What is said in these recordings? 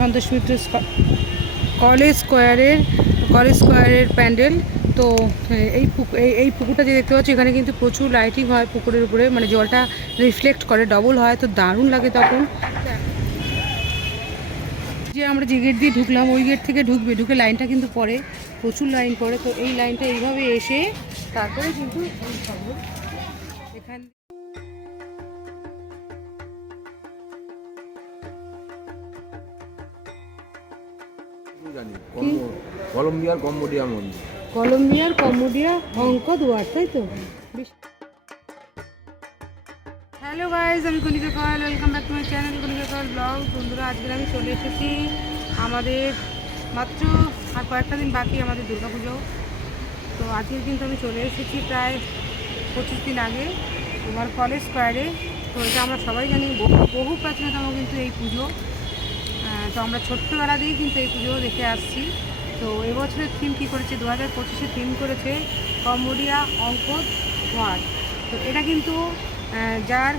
সন্তোষ মিত্র স্ক- কলেজ স্কোয়ারের কলেজ স্কোয়ারের প্যান্ডেল। তো এই এই- এই পুকুরটা যে দেখতে পাচ্ছি, এখানে কিন্তু প্রচুর লাইটিং হয় পুকুরের উপরে। মানে জলটা রিফ্লেক্ট করে, ডবল হয়, তো দারুণ লাগে তখন। যে আমরা যে গেট দিয়ে ঢুকলাম, ওই গেট থেকে ঢুকবে, ঢুকে লাইনটা কিন্তু পড়ে, প্রচুর লাইন পড়ে। তো এই লাইনটা এইভাবে এসে তারপরে কিন্তু জানি। কলম্বিয়ার কম্বোডিয়া মন্দির। কলম্বিয়ার কম্বোডিয়া অঙ্ক দুয়ার তাই তো? হ্যালো গাইজ আমি Kanika call welcome back to my channel Kanika call blog বন্ধুরা আজকে আমি চলে এসেছি আমাদের মাত্র আর কয়েকটা দিন বাকি আমাদের দুর্গাপুজো। তো আজকে কিন্তু আমি চলে এসেছি প্রায় পঁচিশ দিন আগে তোমার কলেজ স্কোয়ারে তো এটা আমরা সবাই জানি বহু বহু প্রাচীনতম কিন্তু এই পুজো। তো আমরা ছোট্টবেলা দিয়েই কিন্তু এই পুজো দেখে আসছি। তো এবছরের থিম কী করেছে? দু হাজার পঁচিশে থিম করেছে কম্বোডিয়া অঙ্কদ ওয়ার্ড তো এটা কিন্তু যার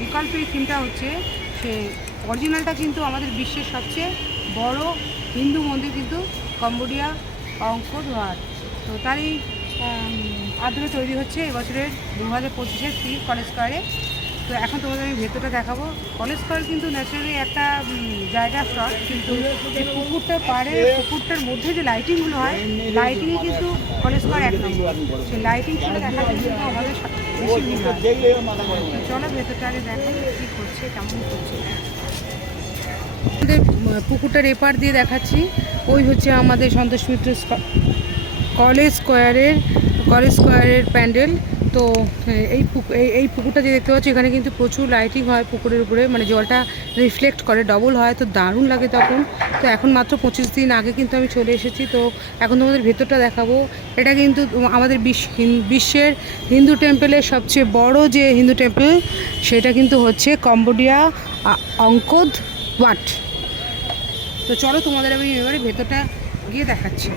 বিকল্প এই থিমটা হচ্ছে সে অরিজিনালটা কিন্তু আমাদের বিশ্বের সবচেয়ে বড় হিন্দু মন্দির কিন্তু কম্বোডিয়া অঙ্কদ ওয়ার্ড তো তারই আদরে তৈরি হচ্ছে এবছরের দু হাজার পঁচিশের থিম কলেজ স্কোয়ারে। তো এখন তোমাদের আমি ভেতরটা দেখাবো। কলেজ স্কোয়ার কিন্তু ন্যাচারালি একটা জায়গা শট কিন্তু এই পুকুরটার পাড়ে, পুকুরটার মধ্যে যে লাইটিংগুলো হয় লাইটিংয়ে কিন্তু কলেজ স্কোয়ার এক নম্বর। সেই লাইটিং শুনে দেখা যায় কিন্তু আমাদের চলো ভেতরটা আগে করছে, কেমন করছে। আমাদের পুকুরটার এপার দিয়ে দেখাচ্ছি। ওই হচ্ছে আমাদের সন্তোষ মিত্র কলেজ স্কোয়ারের কলেজ স্কোয়ারের প্যান্ডেল। তো এই পুক- এই- এই পুকুরটা যে দেখতে পাচ্ছি, এখানে কিন্তু প্রচুর লাইটিং হয় পুকুরের উপরে মানে জলটা রিফ্লেক্ট করে ডবল হয়, তো দারুণ লাগে তখন। তো এখন মাত্র পঁচিশ দিন আগে কিন্তু আমি চলে এসেছি, তো এখন তোমাদের ভেতরটা দেখাবো। এটা কিন্তু আমাদের বিশ্বের হিন্দু টেম্পলের সবচেয়ে বড় যে হিন্দু টেম্পল সেটা কিন্তু হচ্ছে কম্বোডিয়া অঙ্কদ ওয়াট তো চলো তোমাদের আমি এবারে ভেতরটা গিয়ে দেখাচ্ছি।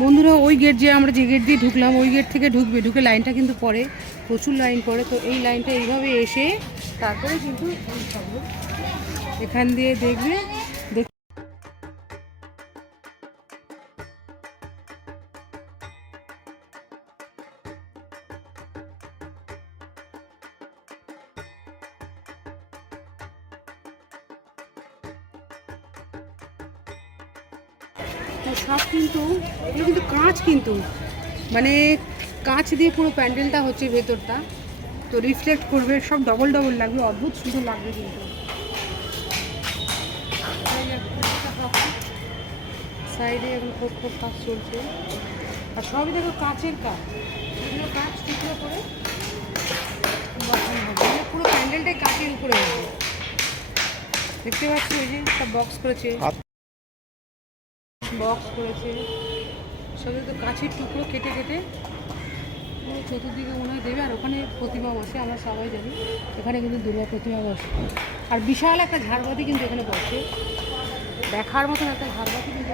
বন্ধুরা, ওই গেট যে আমরা যে গেট দিয়ে ঢুকলাম, ওই গেট থেকে ঢুকবে, ঢুকে লাইনটা কিন্তু পড়ে, প্রচুর লাইন পড়ে, তো এই লাইনটা এইভাবে এসে তারপরে কিন্তু এখান দিয়ে দেখবে সব কিন্তু, এগুলো কিন্তু কাঁচ কিন্তু। মানে কাঁচ দিয়ে পুরো প্যান্ডেলটা হচ্ছে ভেতরটা। তো রিফ্লেক্ট করবে, সব ডবল ডবল লাগবে, অদ্ভুত সুন্দর লাগবে কিন্তু। সাইডে এখন খুব খুব কাজ চলছে। আর সবই দেখো কাঁচের কাজ। এগুলো কাঁচ টুকরো করে বসানো হবে। মানে পুরো প্যান্ডেলটাই কাঁচের উপরে দেখতে পাচ্ছি ওই যে সব বক্স করেছে। বক্স করেছে। সবাই তো কাছের টুকরো কেটে কেটে চতুর্দিকে মনে হয় দেবে, আর ওখানে প্রতিমা বসে, আমরা সবাই জানি, এখানে কিন্তু দুর্গা প্রতিমা বসে। আর বিশাল একটা ঝাড়বাতি কিন্তু এখানে বসে। দেখার মতন একটা ঝাড়বাতি কিন্তু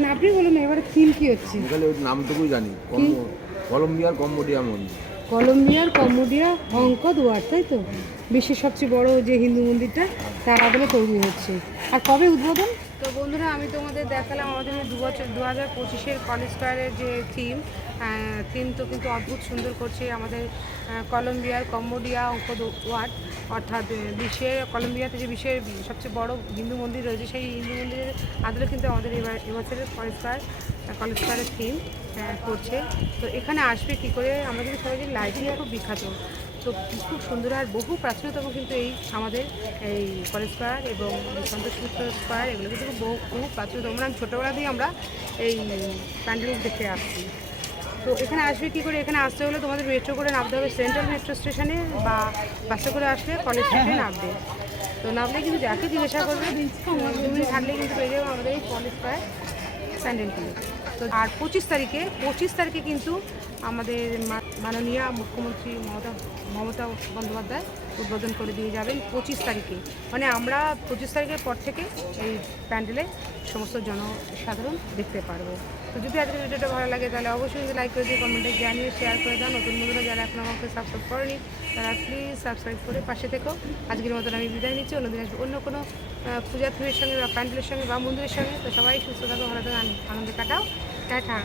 না আপনি বলুন এবারে থিম কি হচ্ছে? এখানে ওই নামটুকুই জানি। কলম্বিয়ার কম্বোডিয়া মন্দির কলম্বিয়ার কম্বোডিয়া হংকদ দুয়ার তাই তো? বিশ্বের সবচেয়ে বড় যে হিন্দু মন্দিরটা তার আদলে তৈরি হচ্ছে। আর কবে উদ্বোধন? তো বন্ধুরা আমি তোমাদের দেখালাম আমাদের দু বছর দু হাজার পঁচিশের কলেজ স্কোয়ারের যে থিম থিম তো কিন্তু অদ্ভুত সুন্দর করছে আমাদের কলম্বিয়ার কম্বোডিয়া অঙ্ক ওয়ার্ড অর্থাৎ বিশ্বের, কলম্বিয়াতে যে বিশ্বের সবচেয়ে বড় হিন্দু মন্দির রয়েছে, সেই হিন্দু মন্দিরের আদলে কিন্তু আমাদের এবার এবছরের কলেজ স্কোয়ার কলেজ স্কোয়ারের থিম করছে। তো এখানে আসবে কি করে? কিন্তু সবাই লাইটিং খুব বিখ্যাত। তো খুব সুন্দর আর বহু প্রাচীনতম কিন্তু এই আমাদের এই কলেজ স্কোয়ার এবং সন্তোষ মিত্র স্কোয়ার এগুলো কিন্তু বহু বহু প্রাচীনতম। আমরা ছোটোবেলা দিয়ে আমরা এই প্যান্ডেল দেখে আসছি। তো এখানে আসবে কি করে? এখানে আসতে হলে তোমাদের মেট্রো করে নামতে হবে সেন্ট্রাল মেট্রো স্টেশনে বা বাসে করে আসলে কলেজ স্ট্রিটে নামবে। তো নামলে কিন্তু যাকে জিজ্ঞাসা করবে দু হাঁটলে কিন্তু পেয়ে যাবে আমাদের এই কলেজ প্রায় স্যান্ডেল তো আর পঁচিশ তারিখে পঁচিশ তারিখে কিন্তু আমাদের মাননীয় মুখ্যমন্ত্রী মমতা মমতা বন্দ্যোপাধ্যায় উদ্বোধন করে দিয়ে যাবেন পঁচিশ তারিখে। মানে আমরা পঁচিশ তারিখের পর থেকে এই প্যান্ডেলে সমস্ত জনসাধারণ দেখতে পারব। তো যদি আজকের ভিডিওটা ভালো লাগে তাহলে অবশ্যই লাইক করে দিয়ে কমেন্টে জানিয়ে শেয়ার করে দাও। নতুন বন্ধুরা যারা এখন আমাকে সাবস্ক্রাইব করেনি, তারা প্লিজ সাবস্ক্রাইব করে পাশে থেকো। আজকের মতন আমি বিদায় নিচ্ছি। অন্যদিন আসব অন্য কোনো পূজার থিমের সঙ্গে বা প্যান্ডেলের সঙ্গে বা মন্দিরের সঙ্গে। তো সবাই সুস্থ থাকো, ভালো থাকো আনন্দে কাটাও। টাটা।